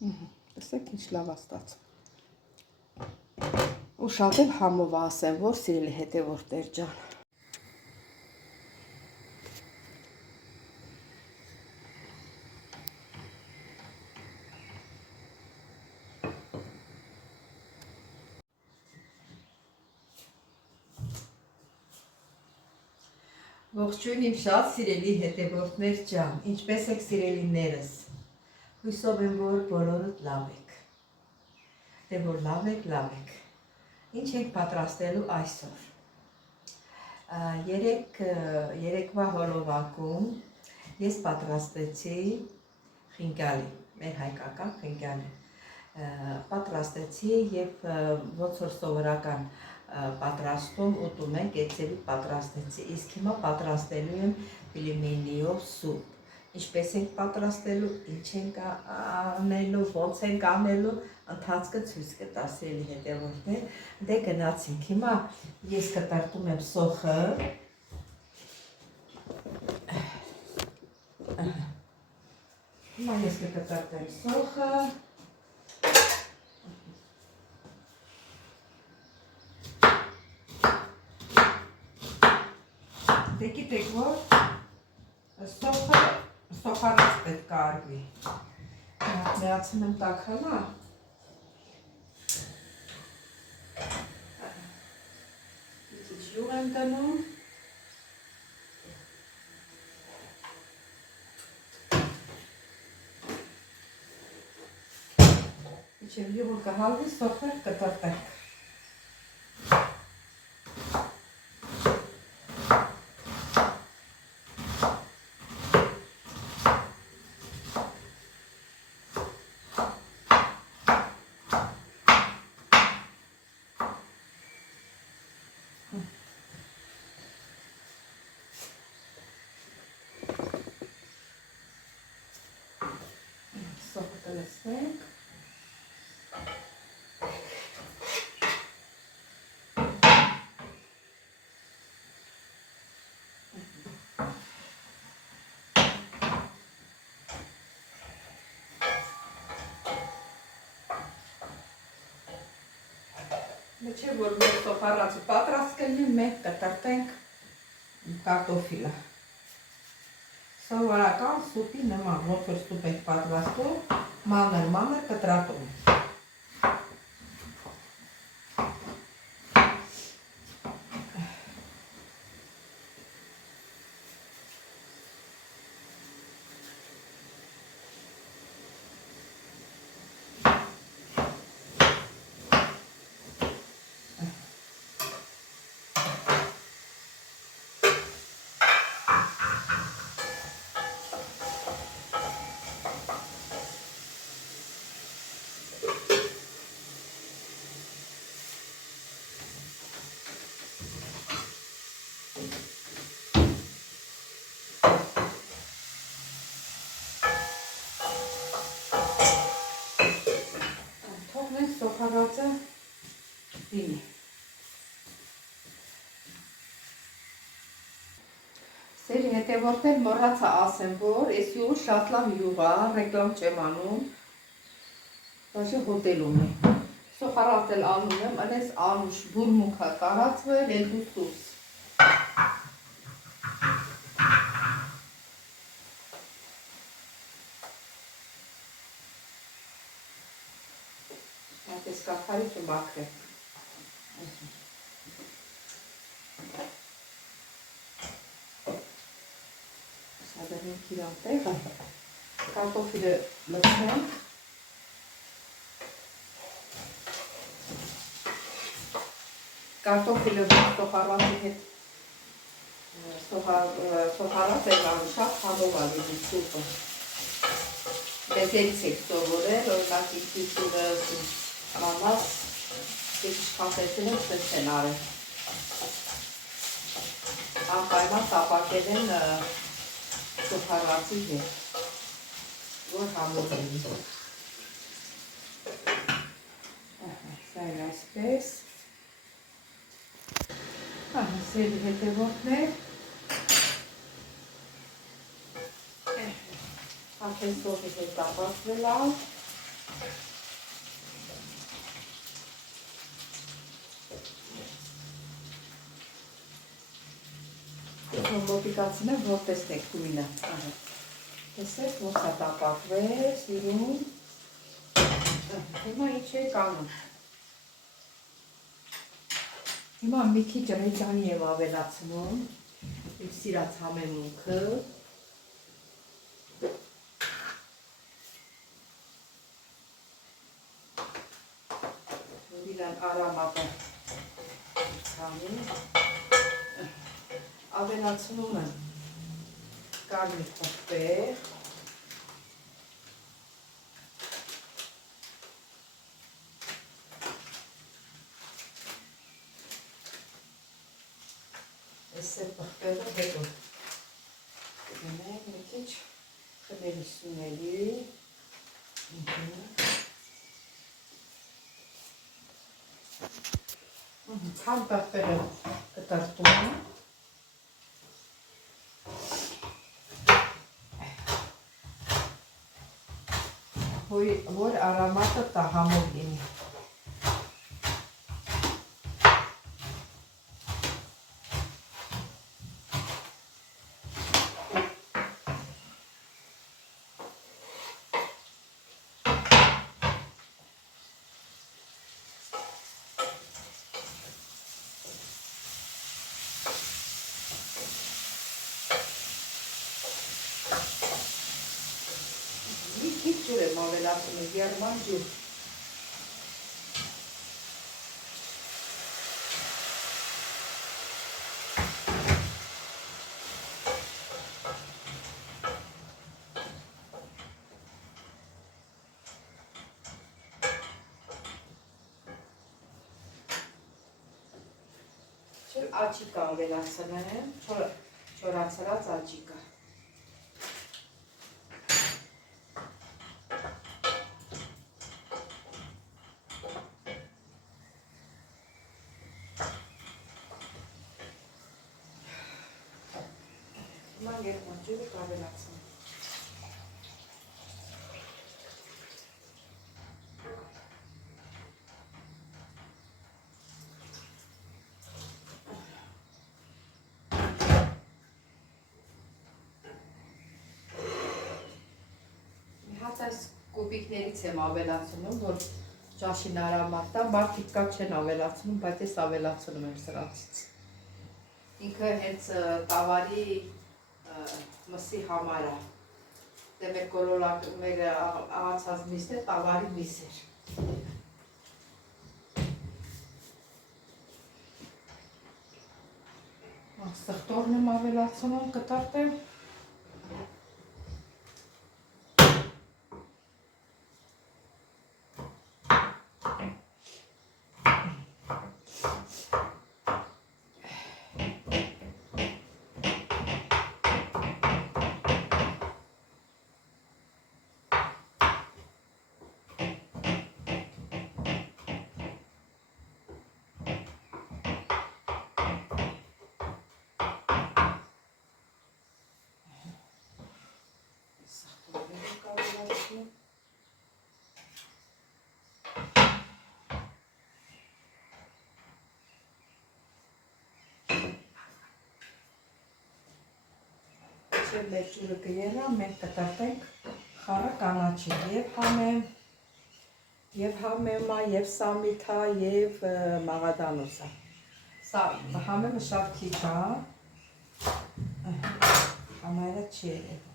Տեսեք ինչ լավ ստացվում։ Ու շատ էլ համով ասեմ, որ սիրելի հետևորդներ ջան։ Ողջույն իմ շատ սիրելի հետևորդներ ջան, ինչպես եք սիրելիներս, հույսով եմ, որ բոլորդ լավ եք, դե որ լավ եք, ինչ ենք պատրաստելու այսօր, երեկվա հոլովակում ես պատրաստեցի խինկալի, մեր հայկական խինկալի, պատրաստեցի և ոնց որ սովորական պատրաստում ուտում ենք, էցևի պատրաստեցի, իսկ հիմա պատրաստելու եմ պիլիմենիով սուպ, ինչպես ենք պատրաստելու, ինչ ենք անելու, ոնց ենք անելու, ընթացքը ցույց կտա սիրելի հետևորդներ, դե գնացինք, հիմա ես կտրտում եմ սոխը, հիմա ես կտրտեմ սոխը, դե գիտեք, որ սոխը սոխարած պետք է արվի, միացում եմ տաքանա, իցիչ յուղ եմ դնում, իչև յուղը կհալվի, սոխը կտրտենք, սոխը կլցնենք, չէ, որ մեր սոխարածը պատրաստ կլինի, մենք կտրտենք կարտոֆիլը։ Սովորական սուպի նման, ոնց որ սուպ ենք պատրաստում, մանր կտրատում։ Սոխարածը լինի։ Սերի հետևորդներ մոռացա ասեմ, որ այս յուղը շատ լավ յուղ է, ռեկլամ չեմ անում, բաժի հոտելում է։ Սոխարած էլ անում եմ, անես անուշ բուրմուք է տարածվել, երկու սուս։ Այս կաթարիքը մաքրեմ։ Սադանենք իրան տեղը, կարտոֆիլը լցնենք, կարտոֆիլը սոխարածի հետ սոխարած է գան շատ համով ալի սուպը։ Դեզերից եք սովորել, օրինակ իքսիսուրը մամաս իշխատեցին եմ սենց են արել։ Անպայման տապակել են սոխարածի հետ, որ համով լինի։ Սա են այսպես։ Սերի հետևորդներ, ակեն սոխի հետ տապակվել ալ, Մոտիկացնեմ, որ տեսնեք գույնը։ Տեսեք, ոնց է տապակվել, սիրուն։ Հիմա ինչ է կանում։ Հիմա մի քիչ ռեջանի եմ ավելացնում, իմ սիրած համեմունքը։ Որ իրան արամատը քանի։ Ավելացնում եմ կարմիր պղպեղ, Էսե պղպեղը հետո կգնենք մի քիչ խմելի սունելի, քան պղպեղը կտրտում եմ, որ արամատը տահամով լինի։ Մի ջուր եմ ավելացնում, երման ջուր։ Աճիկա ավելացնեմ, չորացրած աճիկա։ Հիմա երման ջուրը կավելացնեմ։ Այս կոպիկներից եմ ավելացնում, որ ճաշին արամատ տա, մարդիկ կա չեն ավելացնում, բայց ես ավելացնում եմ սրանցից։ Ինքը հենց տավարի մսի համար է։ Դե մեր աղացած միսն է տավարի միս էր։ Սխտորն եմ ավելացնում, կտարտեմ։ Մեր ջուրը կերանա, մենք կտրտենք խառը կանաչի, և համեմա, և սամիթա, և մաղադանոսա։ Սա համեմը շատ քիչ է, համայրը չի երևում։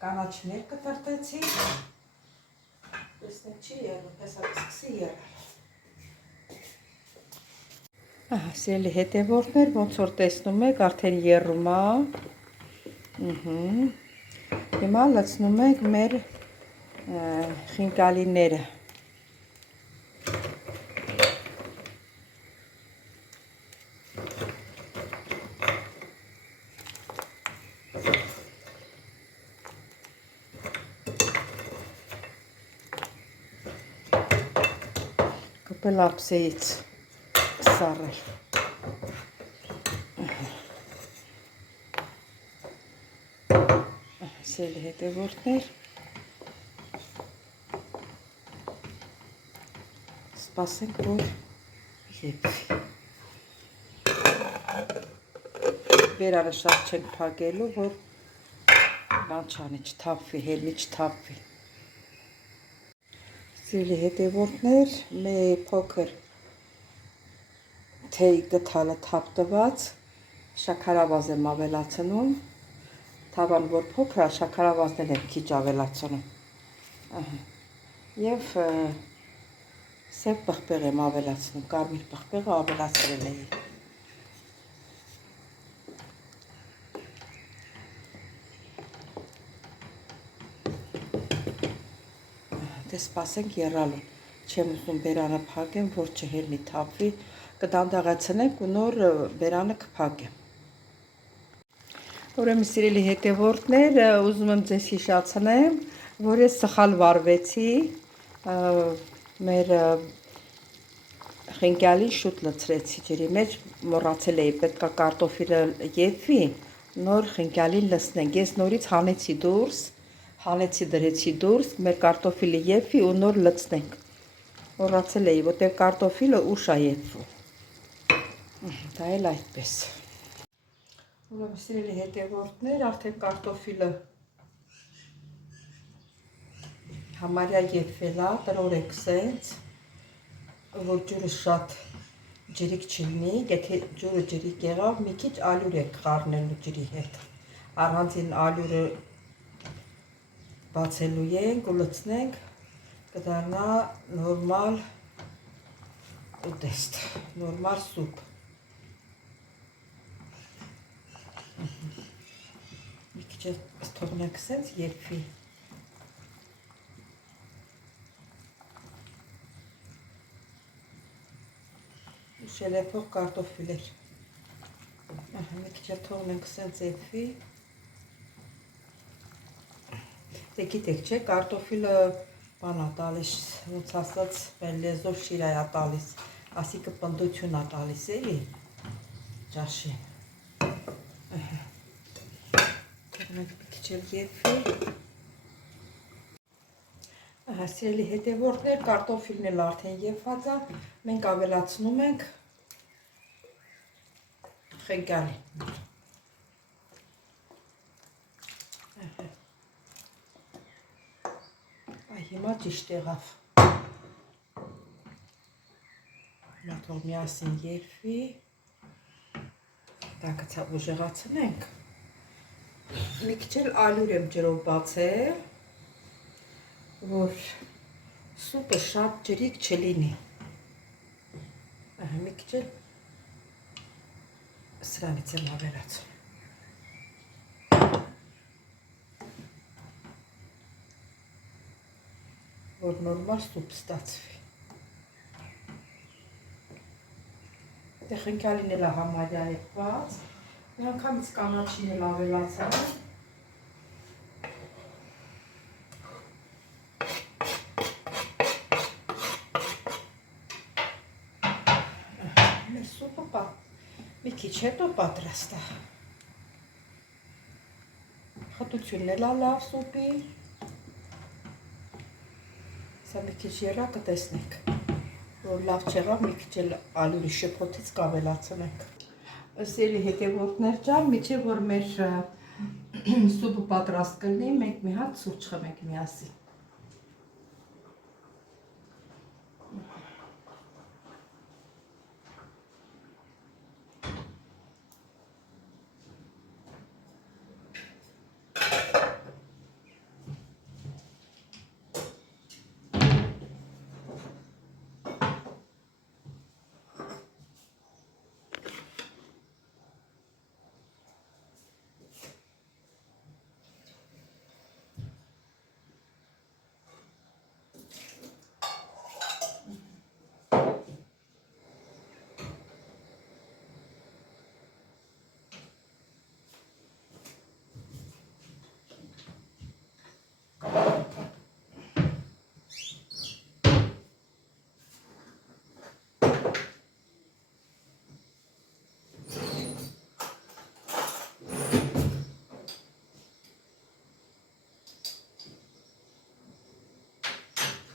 Կանաչներ կտրտեցի, տեսնեք չի եղել, հեսա կսկսի եղել։ Սիրելի հետևորդներ, ոնց որ տեսնում եք, արդեն եռում է։ Հիմա լցնում ենք մեր խինկալիները։ Կպել ափսեից սառել։ Սիրելի հետևորդներ, սպասենք, որ եփվի։ Բերանը շատ չենք փակելու, որ բան չանի, չթափվի, հելմի չթափվի։ Սիրելի հետևորդներ, մեր փոքր թեյ գթալը թափտված, շաքարավազ եմ ավելացնում, թավան որ փոքր է, շաքարավազն եմ քիչ ավելացնում։ Եվ սև պղպեղ եմ ավելացնում, կարմիր պղպեղը ավելացրել էի։ Դե սպասենք եռալուն, չեմ ուզում բերանը փակեմ, որ չհելմի թափվի, կդանդաղացնենք ու նոր բերանը կփակեմ։ Ուրեմն սիրելի հետևորդներ, ուզում եմ ձեզ հիշեցնեմ, որ ես սխալ վարվեցի, մեր խինկալին շուտ լցրեցի ջրի մեջ, մոռացել էի, պետք է կարտոֆիլը եփվի, նոր խինկալին լցնենք։ Ես նորից հանեցի դուրս, դրեցի դուրս, մեր կարտոֆիլը եփվի ու նոր լցնենք։ Մոռացել էի, որտեղ կարտոֆիլը ուշ է եփվում։ Դա էլ այդպես։ Ուրեմն սիրելի հետևորդներ, արդեն կարտոֆիլը համարյա եփվել է, տրորեք սենց, որ ջուրը շատ ջրիկ չլինի, եթե ջուրը ջրիկ եղավ, մի քիչ ալյուր եք խառնելու ջրի հետ։ Առանձին ալյուրը բացելու ենք ու լցնենք, կդառնա նորմալ ուտեստ, նորմալ սուպ։ Մի քիչ թողնենք սենց եփվի։ Շելեփող կարտոֆիլ էր։ Մի քիչ թողնենք սենց եփվի։ Դե գիտեք, չէ, կարտոֆիլը բան է տալիս, ոնց ասած, մեր լեզվով շիրա է տալիս, ասիկը պնդություն է տալիս, էլի, ճաշին։ Թողնենք մի քիչ էլ եփվի։ Սիրելի հետևորդներ, կարտոֆիլն էլ արդեն եփված է, մենք ավելացնում ենք խինկալին։ Հիմա ճիշտ եղավ։ Հիմա թող միասին եփվի։ Դա կցավ ուժեղացնենք։ Մի քիչ էլ ալյուր եմ ջրով բացել, որ սուպը շատ ջրիկ չլինի։ Մի քիչ էլ սրանից եմ ավելացնում։ Որ նորմալ սուպ ստացվի։ Դե խինկալին էլ համարյա եփված, մի անգամից կանաչին էլ ավելացա։ Մեր սուպը մի քիչ հետո պատրաստ է։ Խտությունն էլ է լավ սուպի։ Սա մի քիչ եռա կտեսնենք, որ լավ չեղավ, մի քիչ էլ ալյուրի շփոթից կավելացնենք։ Սիրելի հետևորդներ ջան, միջև որ մեր սուպը պատրաստ կլինի, մենք մի հատ սուրճ խմենք միասին։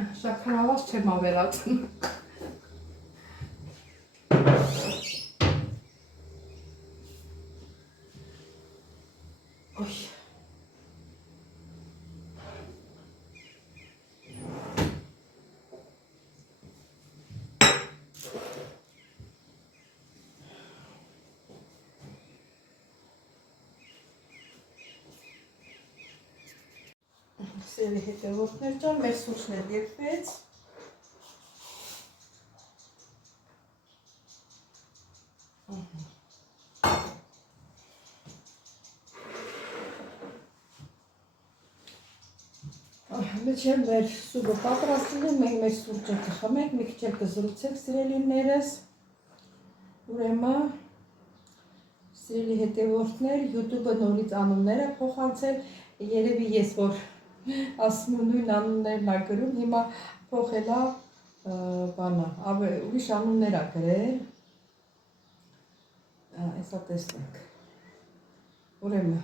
Շաքարավազ չեմ ավելացնում։ Ոյ։ Սիրելի հետևորդներ ջան, մեր սուրճն էլ եփվեց։ Մինչև մեր սուրճը պատրաստվում է, մենք մեր սուրճը կխմենք, մի քիչ կզրուցենք սիրելիներս։ Ուրեմն սիրելի հետևորդներ, YouTube-ը նորից անուններ է փոխանցել, երևի ես որ ասում եմ նույն անուններն ա գրում, հիմա փոխելա բանը, ուրիշ անուններ ա գրել, այսա տեսնենք, ուրեմն,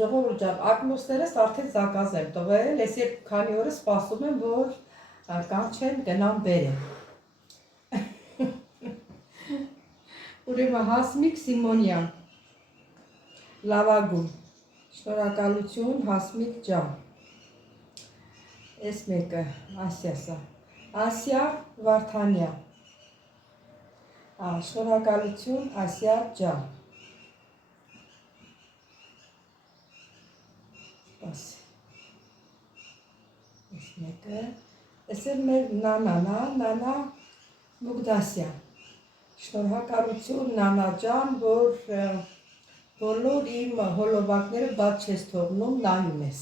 ժողովուրդ ջան, ակնոցներս արդեն զակազ եմ տվել, ես երբ քանի օրը սպասում եմ, որ կանչեն գնամ բերեմ։ Ուրեմն Հասմիկ Սիմոնյան, լավագույն, շնորհակալություն Հասմիկ ջան, այս մեկը Ասիասա, Ասիա Վարդանյան, շնորհակալություն Ասիա ջան, այս մեկը, այս էլ մեր նանա Մուգդասյան, շնորհակալություն նանա ջան, որ բոլոր իմ հոլովակները բաց չես թողնում, նայում ես։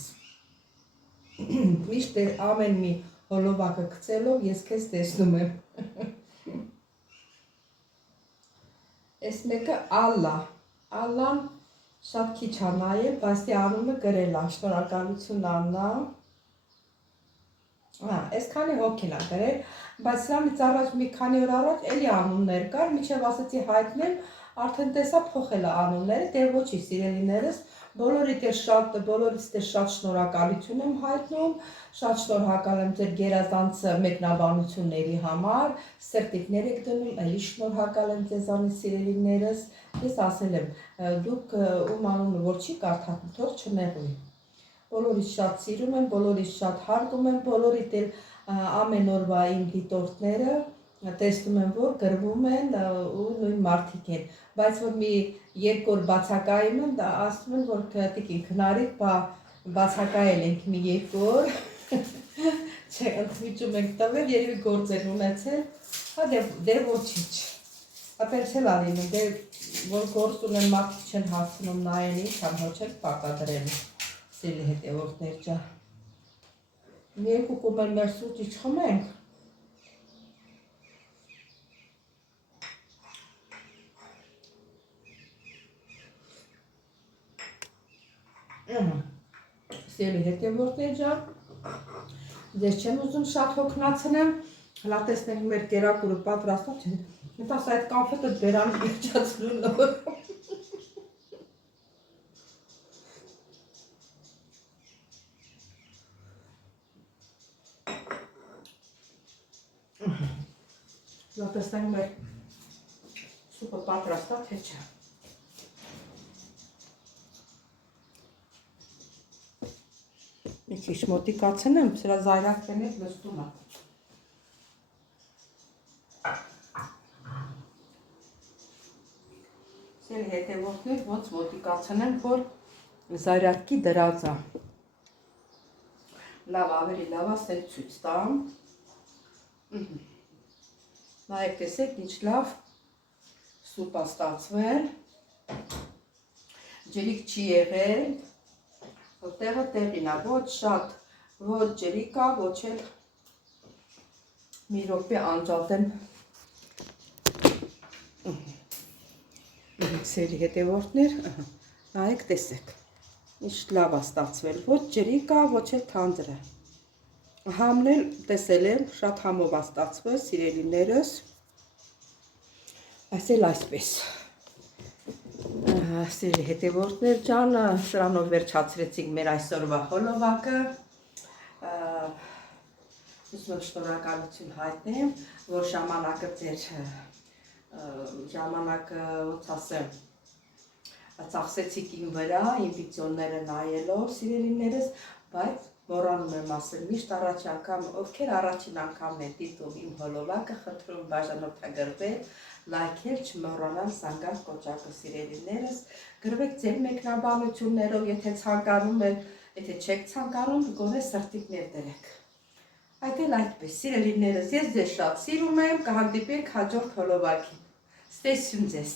Միշտ ամեն մի հոլովակը գցելով ես քեզ տեսնում եմ։ Այս մեկը Ալլան շատ քիչ ա նայել, բայց անունը գրել ա, շնորհակալություն Աննա։ Այսքանի հոգին ա գրել, բայց սրանից առաջ մի քանի օր առաջ էլի անուններ կար, մինչև ասացի հայտնել, արդեն տեսա փոխել ա անունները, դե ոչի սիրելիներս, բոլորիդ էլ շատ շնորհակալություն եմ հայտնում, շատ շնորհակալ եմ ձեր գերազանց մեկնաբանությունների համար, սրտիկներ եք դնում, էլի շնորհակալ եմ ձեզանից սիրելիներս, ես ասել եմ, դուք ում անունը որ չի կարդաք, թող չնեղվի, բոլորից շատ սիրում եմ, բոլորից շատ հարգում եմ, բոլորիդ էլ ամեն օրվա իմ դիտորդները տեսնում եմ, որ գրվում են ու նույն մարդիկ են, բայց որ մի երկու օր բացակայում եմ, ասում են, որ տիկին քնարիք, բացակայել ենք մի երկու օր, չէ, ընդմիջում ենք տվել, երևի գործ են ունեցել, դե ոչինչ, ապել չել ալինում, դե որ գործ ունեն մարդիկ չեն հասցնում նայեն ինձ, համ հոչ են պակադրել, սիրելի հետևորդներ ջան, մի երկու կոմել մեր սուրճի չխմենք, Սիրելի հետևորդներ ջան, ձեզ չեմ ուզում շատ հոգնացնեմ, հլա տեսնենք մեր կերակուրը պատրաստած է, հետաս այդ կամփետը բերանի վերջացնում նոր։ Հլա տեսնենք մեր սուպը պատրաստած է չէ։ Մի քիչ մոտիկացնեմ, սրա զայրակներն էլ լստում է։ Սերի հետևորդներ ոնց մոտիկացնեմ, որ զայրակի դրած է։ Լավ, ավելի լավ է, սենց ցույց տամ։ Նայեք, տեսեք, ինչ լավ սուպ է ստացվել։ Ջրիկ չի եղել։ Տեղը տեղին է, ոչ շատ, ոչ ջրիկ է, ոչ էլ մի րոպե անջատեմ։ Սերի հետևորդներ, նայեք տեսեք, ինչ լավ է ստացվել, ոչ ջրիկ է, ոչ էլ թանձր է։ Համն էլ տեսել եմ, շատ համով է ստացվել, սիրելիներս, այս էլ այսպես։ Սիրելի հետևորդներ ջան, սրանով վերջացրեցինք մեր այսօրվա հոլովակը։ Ուզում եմ շնորհակալություն հայտնեմ, որ ժամանակը ձեր ժամանակը, ոնց ասեմ, ծախսեցիք իմ վրա, իմ վիդեոները նայելով, սիրելիներս, բայց մոռանում եմ ասել, միշտ առաջ անգամ, ովքեր առաջին անգամն են դիտում իմ հոլովակը, խնդրում բաժանորդագրվել, լայքել, չմոռանալ զանգակ կոճակը, սիրելիներս, գրվեք ձեր մեկնաբանություններով, եթե ցանկանում եք, եթե չեք ցանկանում, գոնե սրտիկներ դրեք։ Այդ էլ այդպես, սիրելիներս, ես ձեզ շատ սիրում եմ, կհանդիպենք հաջորդ հոլովակին։ Ստեսյուն ձեզ։